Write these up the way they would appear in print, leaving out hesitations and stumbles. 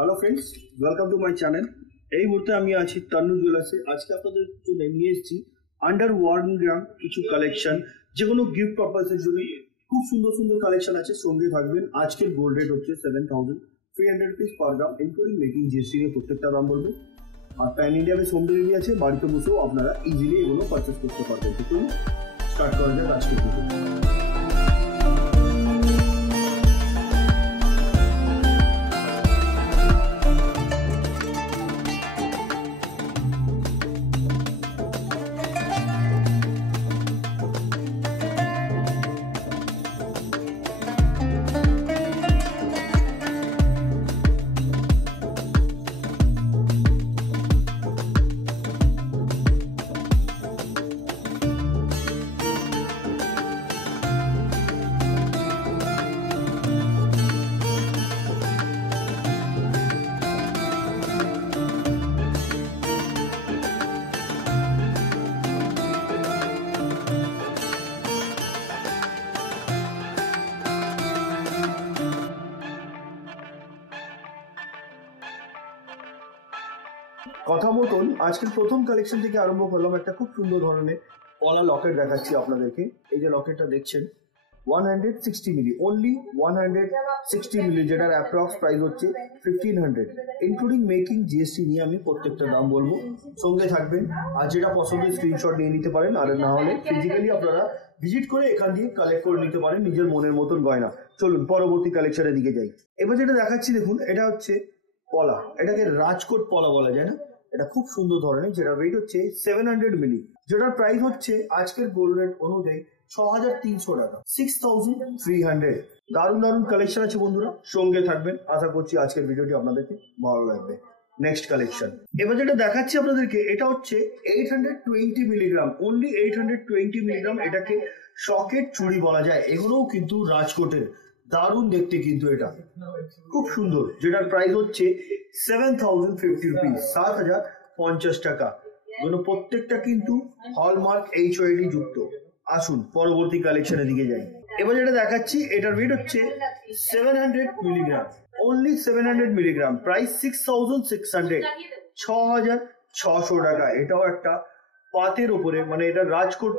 Hello friends, welcome to my channel. এই মুহূর্তে আমি আছি তান্নু জুয়েলার্সে। আজকে আপনাদের জন্য নিয়ে এসেছি আন্ডার 1 গ্রাম কিছু কালেকশন, যে কোনো গিফট পারপাসের জন্য খুব সুন্দর সুন্দর কালেকশন আছে। সঙ্গে থাকবেন। আজকের গোল্ড রেট হচ্ছে 7,300 rupees per gram, including making GST নিয়ে প্রত্যেকটা দাম বলবে। আর pan India base home delivery আছে, বাড়িতে বসেও আপনারা ইজিলি এগুলো পারচেস করতে পারবেন। তো স্টার্ট করা যাক আজকের ভিডিও। কথা মতন আজকের প্রথম কালেকশন থেকে আরম্ভ করলাম। একটা খুব সুন্দর ধরনের পলা লকেট দেখাচ্ছি আপনাদেরকে। এই যে লকেটটা দেখছেন 160 মিলি, অনলি 160 মিলি, যেটার অ্যাপ্রক্স প্রাইস হচ্ছে 1500, ইনক্লুডিং মেকিং জিএসটি নিয়ে আমি প্রত্যেকটা দাম বলবো। সঙ্গে থাকবেন। আর যেটা পছন্দের স্ক্রিনশট নিয়ে নিতে পারেন, আর না হলে ফিজিক্যালি আপনারা ভিজিট করে এখান দিয়ে কালেক্ট করে নিতে পারেন নিজের মনের মতন গয়না। চলুন পরবর্তী কালেকশনের দিকে যাই। এবার যেটা দেখাচ্ছি দেখুন, এটা হচ্ছে পলা। এটাকে রাজকোট পলা বলা যায় না? এটা খুব সুন্দর ধরনের, যেটা ওয়েট হচ্ছে 700 মিলি, যেটার প্রাইস হচ্ছে আজকের গোল্ড রেট অনুযায়ী 6,300 টাকা, 6,300। দারুণ দারুণ কালেকশন আছে বন্ধুরা, সঙ্গে থাকবেন। আশা করছি আজকের ভিডিওটি আপনাদেরকে ভালো লাগবে। নেক্সট কালেকশন এবার যেটা দেখাচ্ছি আপনাদেরকে, এটা হচ্ছে 820 মিলিগ্রাম, অনলি 820 মিলিগ্রাম। এটাকে সকেট চুড়ি বলা যায়। এগুলোও কিন্তু রাজকোটের, দারুণ দেখতে কিন্তু এটা খুব সুন্দর, যেটার প্রাইস হচ্ছে 7,050 রুপিস, 7,050 টাকা। প্রত্যেকটা কিন্তু হলমার্ক HOD যুক্ত। আসুন পরবর্তী কালেকশনের দিকে যাই। এবার যেটা দেখাচ্ছি, এটার ওয়েট হচ্ছে 700 মিলিগ্রাম, অনলি 700 মিলিগ্রাম, প্রাইস 6,600, 6,600 টাকা। এটাও একটা পাতের ওপরে, মানে এটা রাজকোট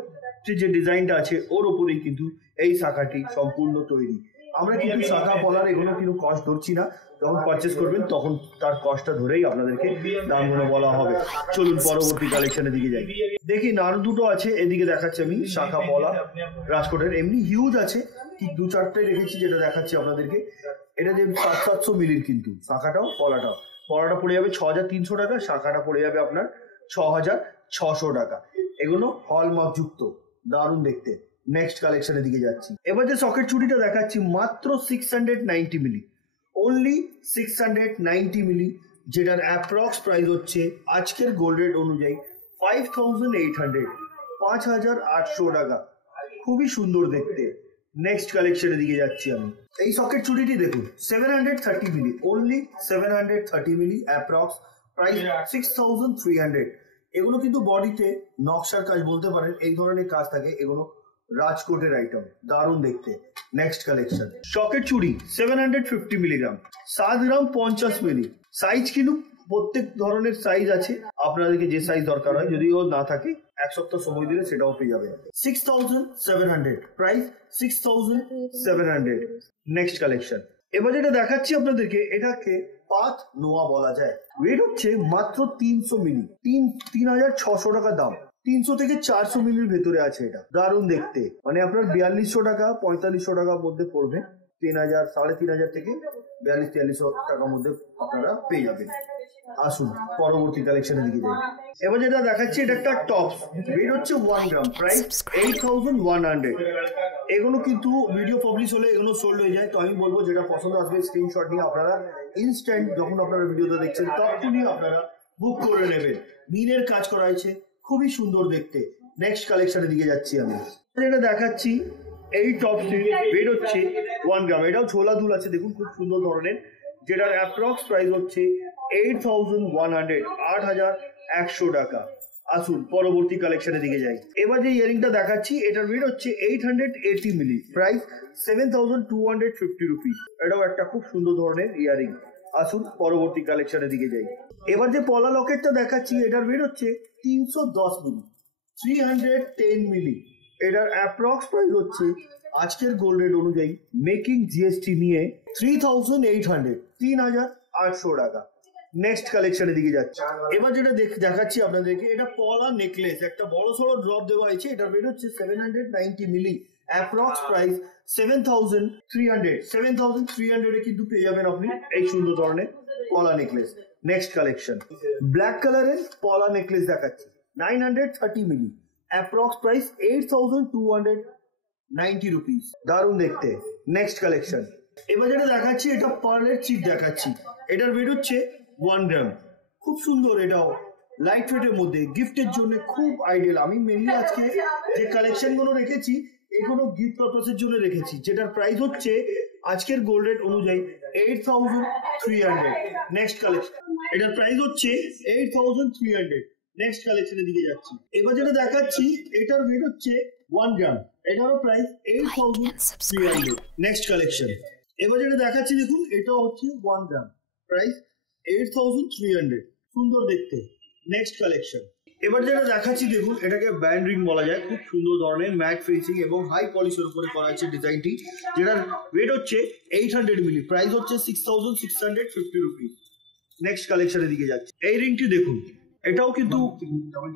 যে ডিজাইনটা আছে ওর ওপরেই কিন্তু এই শাখাটি সম্পূর্ণ তৈরি। আমরা কিন্তু শাখা পলার এগুলো কিন্তু কস্ট ধরছি না, যখন পারচেস করবেন তখন তার কস্টটা ধরেই আপনাদেরকে দামগুলো বলা হবে। চলুন পরবর্তী কালেকশনের দিকে যাই। দেখি আরো দুটো আছে, এদিকে দেখাচ্ছি আমি শাখা পলা রাজকোটের। এমনি হিউজ আছে, ঠিক 2-4টে রেখেছি যেটা দেখাচ্ছি আপনাদেরকে। এটা যে 700 মিলির কিন্তু শাখাটাও পলাটাও। পলাটা পড়ে যাবে 6,300 টাকা, শাখাটা পড়ে যাবে আপনার 6,600 টাকা। এগুলো হলমার্ক যুক্ত, দারুণ দেখতে। নেক্সট কালেকশনের দিকে যাচ্ছি। এবার যে সকেট চুড়িটা দেখাচ্ছি মাত্র 690 মিলি, অনলি 690 মিলি, যেটার অ্যাপ্রক্স প্রাইস হচ্ছে আজকের গোল্ড রেট অনুযায়ী 5,800, 5,800 টাকা। খুবই সুন্দর দেখতে। নেক্সট কালেকশনের দিকে যাচ্ছি আমি। এই সকেট চুড়িটি দেখুন 730 মিলি, অনলি 730 মিলি, অ্যাপ্রক্স প্রাইস 6,300। এগুলো কিন্তু বডিতে নকশার কাজ বলতে পারেন, এই ধরনের কাজ থাকে। এগুলো রাজকোটের আইটেম, দারুণ দেখতে। নেক্সট কালেকশন সকেট চুড়ি 750 মিলিগ্রাম, 7 গ্রাম 50 মিলি। সাইজ কিন্তু প্রত্যেক ধরনের সাইজ আছে, আপনাদেরকে যে সাইজ দরকার হয়, যদি ও না থাকে 1 সপ্তাহ সময় দিলে সেটাও পেয়ে যাবে। 6,700, প্রাইস 6,700। নেক্সট কালেকশন এবার যেটা দেখাচ্ছি আপনাদেরকে, এটাকে পাত নোয়া বলা যায়। ওয়েট হচ্ছে মাত্র 300 মিলি, 3,600 টাকা দাম। 300 থেকে 400 মিলির ভেতরে আছে। এটা দারুণ দেখতে, মানে আপনার 4,200 টাকা 4,500 টাকার মধ্যে পড়বে। 3,000, 3,500 থেকে 4,200 টাকার মধ্যে আপনারা পেয়ে যাবেন। আসুন পরবর্তী কালেকশনের দিকে যাই। এবার যেটা দেখাচ্ছি, এটা একটা টপস, ওয়েট হচ্ছে 1 গ্রাম, প্রাইস 8,100। এগুলো কিন্তু ভিডিও পাবলিশ হলে এগুলো সোল্ড হয়ে যায়। তো আমি বলবো যেটা পছন্দ আসবে স্ক্রিনশট নিয়ে আপনারা ইনস্ট্যান্ট, যখন আপনারা ভিডিওটা দেখছেন তখনই আপনারা বুক করে নেবেন। মিনের কাজ করা হয়েছে, খুবই সুন্দর দেখতে। নেক্সট কালেকশনের দিকে যাচ্ছি আমি। এটা দেখাচ্ছি এই টপসটি, ওয়েট হচ্ছে 1 গ্রাম। এটাও ঝোলা দুল আছে, দেখুন খুব সুন্দর ধরনের, যেটার অ্যাপ্রক্স প্রাইস হচ্ছে 8,100, 8,100 টাকা। আসুন পরবর্তী কালেকশনের দিকে যাই। এবার যে ইয়ারিংটা দেখাচ্ছি, এটার ওয়েট হচ্ছে 880 মিলি, প্রাইস 7,250 রুপিস। এটাও একটা খুব সুন্দর ধরনের ইয়ারিং। আসুন পরবর্তী কালেকশনের দিকে যাই। এবার যে পলা লকেটটা দেখাচ্ছি এটার ওয়েট হচ্ছে 310 মিলি, 310 মিলি। এটার অ্যাপ্রক্স প্রাইস হচ্ছে আজকের গোল্ড রেট অনুযায়ী মেকিং জিএসটি নিয়ে 3800, 3800 টাকা। নেক্সট কালেকশনের দিকে যাচ্ছে। এবার যেটা দেখাচ্ছি আপনাদেরকে, এটা পলা নেকলেস, একটা বড় সড়ো ড্রপ দেওয়া হয়েছে। এটার রেট হচ্ছে 790 মিলি, অ্যাপ্রক্স প্রাইস 7300, 7300 এ কিন্তু পেয়ে যাবেন আপনি এই সুন্দর ধরনের পলা নেকলেস। নেক্সট কালেকশন, ব্ল্যাক কালারের পলা নেকলেস দেখাচ্ছি, 930 মিলি, অ্যাপ্রক্স প্রাইস 8290 রুপিস। দারুণ দেখতে। নেক্সট কালেকশন, এবার যেটা দেখাচ্ছি এটা পার্লের চিপ দেখাচ্ছি। এটার ওয়েট হচ্ছে 1 গ্রাম। খুব সুন্দর, এটাও লাইট ওয়েটের মধ্যে গিফটের জন্য খুব আইডিয়াল। আমি মেনলি আজকে যে কালেকশন গুলো রেখেছি এগুলো গিফট পারপাসের জন্য রেখেছি, যেটার প্রাইস হচ্ছে আজকের গোল্ড রেট অনুযায়ী 8300। নেক্সট কালেকশন, এটার প্রাইস হচ্ছে 8300। নেক্সট কালেকশনের দিকে যাচ্ছি। এবার যেটা দেখাচ্ছি এটার ওয়েট হচ্ছে 1 গ্রাম, এটারও প্রাইস 8300। নেক্সট কালেকশন, এবার যেটা দেখাচ্ছি দেখুন, এটা হচ্ছে 1 গ্রাম, প্রাইস 8300, সুন্দর দেখতে। নেক্সট কালেকশন, এবার যেটা দেখাচ্ছি দেখুন, এটাকে ব্যান্ড রিং বলা যায়। খুব সুন্দর ধরনের ম্যাট ফিনিশিং এবং হাই পলিশের উপরে করা আছে ডিজাইনটি, যেটার ওয়েট হচ্ছে 800 মিলি, প্রাইস হচ্ছে 6650 রুপিস। নেক্সট কালেকশনের দিকে যাচ্ছে। এই রিংটি দেখুন, এটাও কিন্তু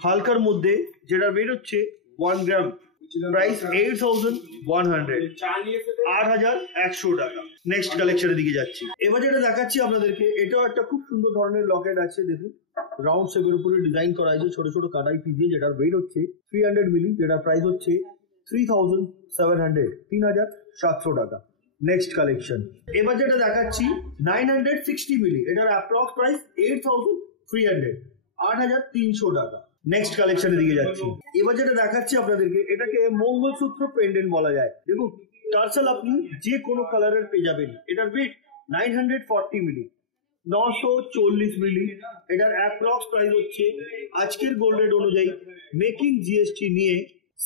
হালকার মধ্যে, যেটার ওয়েট হচ্ছে 1 গ্রাম, প্রাইস 8100, 8100 টাকা। নেক্সট কালেকশনের দিকে যাচ্ছি। এবার যেটা দেখাচ্ছি আপনাদেরকে, এটাও একটা খুব সুন্দর ধরনের লকেট আছে। দেখুন, রাউন্ড শেপের উপরে ডিজাইন করা আছে ছোট ছোট কাটাই পিস দিয়ে, যেটার ওয়েট হচ্ছে 300 মিলি, যেটার প্রাইস হচ্ছে 3700, 3700 টাকা। নেক্সট কালেকশন, এবার যেটা দেখাচ্ছি 960 মিলি, এটার অ্যাপ্রক্স প্রাইস 8300, 8300 টাকা। নেক্সট কালেকশনের দিকে যাচ্ছি। এবার যেটা দেখাচ্ছি আপনাদেরকে, এটাকে মঙ্গলসূত্র পেন্ডেন্ট বলা যায়। দেখুন, টার্সেল আপনি যে কোনো কালারের পেয়ে যাবেন। এটার ওয়েট 940 মিলি, 940 মিলি। এটার অ্যাপ্রক্স প্রাইস হচ্ছে আজকের গোল্ড রেট অনুযায়ী মেকিং জিএসটি নিয়ে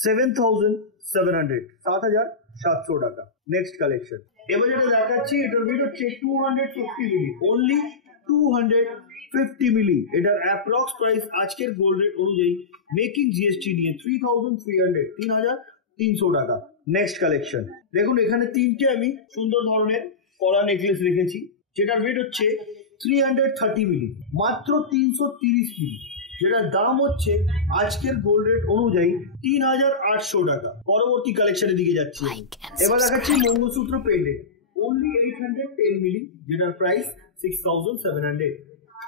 7700, 7700 টাকা। নেক্সট কালেকশন, এবার যেটা দেখাচ্ছি এটার ওয়েট হচ্ছে 250 মিলি, অনলি 250 মিলি। এটার অ্যাপ্রক্স প্রাইস আজকের গোল্ড রেট অনুযায়ী মেকিং জিএসটি নিয়ে 3300, 3300 টাকা। নেক্সট কালেকশন, দেখুন এখানে তিনটে আমি সুন্দর ধরনের পলা নেকলেস রেখেছি, যেটার ওয়েট হচ্ছে 330 মিলি, মাত্র 330 মিলি, যেটার দাম হচ্ছে আজকের গোল্ড রেট অনুযায়ী 3800 টাকা। পরবর্তী কালেকশনের দিকে যাচ্ছি। এবার দেখাচ্ছি মঙ্গলসূত্র পেন্ডেন্ট, অনলি 810 মিলি, যেটার প্রাইস 6700।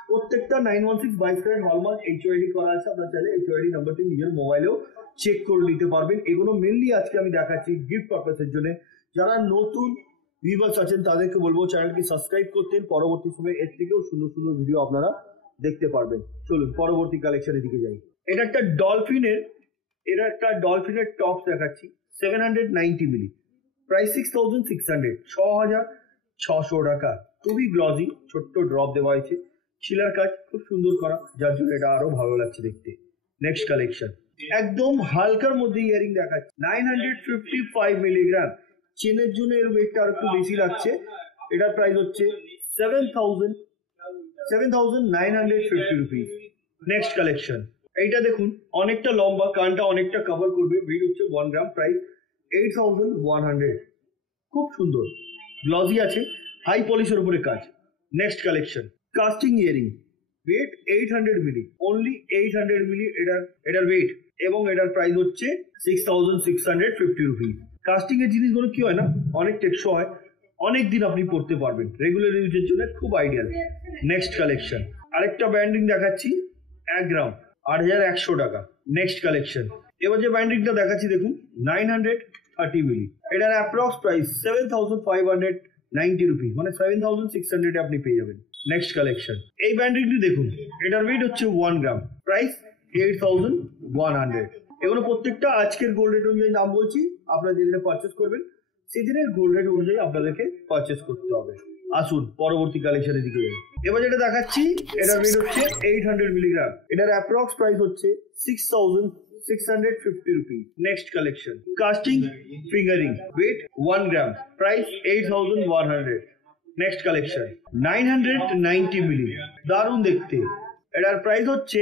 প্রত্যেকটা 916/22 হলমার্ক HOID করা আছে। আপনার চাইলে HOID নাম্বারটি নিজের মোবাইলেও চেক করে নিতে পারবেন। এগুলো মেনলি আজকে আমি দেখাচ্ছি গিফট পারপাসের জন্য। যারা নতুন ভিউয়ার্স আছেন তাদেরকে বলবো চ্যানেলটি সাবস্ক্রাইব করতে। পরবর্তী সময় এর থেকেও সুন্দর সুন্দর ভিডিও আপনারা দেখতে পারবেন। চলুন পরবর্তী কালেকশনের দিকে যাই। এটা একটা ডলফিনের টপ দেখাচ্ছি, 790 মিলি, প্রাইস 6600, 6600 টাকা। খুবই গ্লজি, ছোট্ট ড্রপ দেওয়া হয়েছে, শিলার কাজ খুব সুন্দর করা, যার জন্য এটা আরো ভালো লাগছে দেখতে। নেক্সট কালেকশন, একদম হালকার মধ্যে ইয়ারিং দেখাচ্ছে, 955 মিলিগ্রাম। চেনের জন্য এর ওয়েটটা আর একটু বেশি লাগছে। এটার প্রাইস হচ্ছে 7950 রুপিস। নেক্সট কালেকশন, এইটা দেখুন অনেকটা লম্বা, কানটা অনেকটা কভার করবে, ওয়েট হচ্ছে 1 গ্রাম, প্রাইস 8100। খুব সুন্দর গ্লজি আছে, হাই পলিশের উপরে কাজ। Next collection, casting earring, weight 800 milli, only 800 milli এটার ওয়েট, এবং এটার প্রাইস হচ্ছে 6650 রুপিস। কাস্টিং এর জিনিসগুলো কি হয় না, অনেক টেকসই হয়, অনেক দিন আপনি পড়তে পারবেন, রেগুলার ইউজের জন্য খুব আইডিয়াল। নেক্সট কালেকশন, আরেকটা ব্যান্ডিং দেখাচ্ছি, 1 গ্রাম, 8100 টাকা। নেক্সট কালেকশন, এবার যে ব্যান্ডিংটা দেখাচ্ছি দেখুন, 930 মিলি, এটার অ্যাপ্রক্স প্রাইস 7590 রুপিস, মানে 7600 আপনি পেয়ে যাবেন। নেক্সট কালেকশন, এই ব্যান্ডিংটি দেখুন, এটার ওয়েট হচ্ছে 1 গ্রাম, প্রাইস 8100। এগুলো প্রত্যেকটা আজকের গোল্ড রেট অনুযায়ী দাম বলছি, আপনারা যেদিনে পারচেস করবেন সেদিনের গোল্ড রেট অনুযায়ী আপনাদেরকে পারচেস করতে হবে। আসুন পরবর্তী কালেকশনের দিকে যাই। এবার যেটা দেখাচ্ছি এটার ওয়েট হচ্ছে 800 মিলিগ্রাম, এটার অ্যাপ্রক্স প্রাইস হচ্ছে 6650 rupees. Next collection, casting finger ring, weight 1 gram, price 8100। Next collection 990 milli, দারুণ দেখতে, এটার প্রাইস হচ্ছে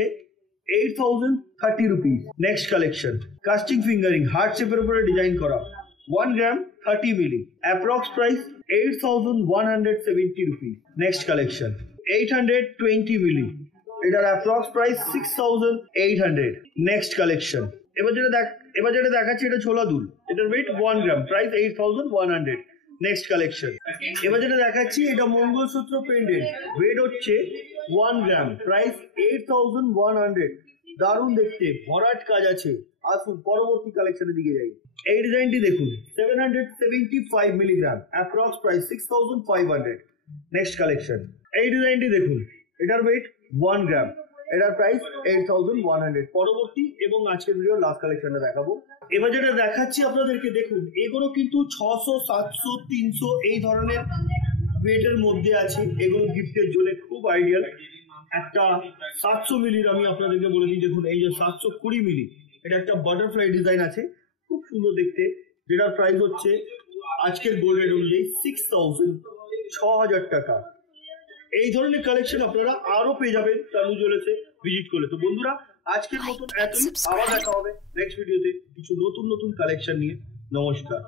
8030 rupees. Next collection casting finger ring heart শেপের উপরে ডিজাইন করা 1 gram 30 milli, approx price 8170 rupees. Next collection 820 milli, এটার অ্যাপ্রক্স প্রাইস 6800। নেক্সট কালেকশন এবার যেটা দেখাচ্ছি এটা ছোলা দুল, এটার wait 1 gram, price 8100। Next collection এবার যেটা দেখাচ্ছি এটা মঙ্গলসূত্র পেন্ডেন্ট, ওয়েট হচ্ছে 1 গ্রাম, প্রাইস 8100। দারুণ দেখতে, ভরাট কাজ আছে। আসুন পরবর্তী কালেকশনের দিকে যাই। এই ডিজাইনটি দেখুন 775 milligram, approx price 6500। Next collection এই ডিজাইনটি দেখুন, এটার ওয়েট 1 গ্রাম, এটার প্রাইস 8100। পরবর্তী এবং আজকের ভিডিও লাস্ট কালেকশনটা দেখাবো। এবার যেটা দেখাচ্ছি আপনাদেরকে দেখুন, এগুলো কিন্তু 600 700 300 এই ধরনের ওয়েটের মধ্যে আছে। এগুলো গিফটের জন্য খুব আইডিয়াল। একটা 700 মিলির আমি আপনাদেরকে বলে দিই, দেখুন এই যে 720 মিলি, এটা একটা বাটারফ্লাই ডিজাইন আছে, খুব সুন্দর দেখতে, যেটার প্রাইস হচ্ছে আজকের গোল্ড রেট অনুযায়ী 6000 টাকা। এই ধরনের কালেকশন আপনারা আরো পেয়ে যাবেন তানু জুয়েলার্সে ভিজিট করলে। তো বন্ধুরা আজকের মতন এতই, আবার দেখা হবে নেক্সট ভিডিওতে কিছু নতুন কালেকশন নিয়ে। নমস্কার।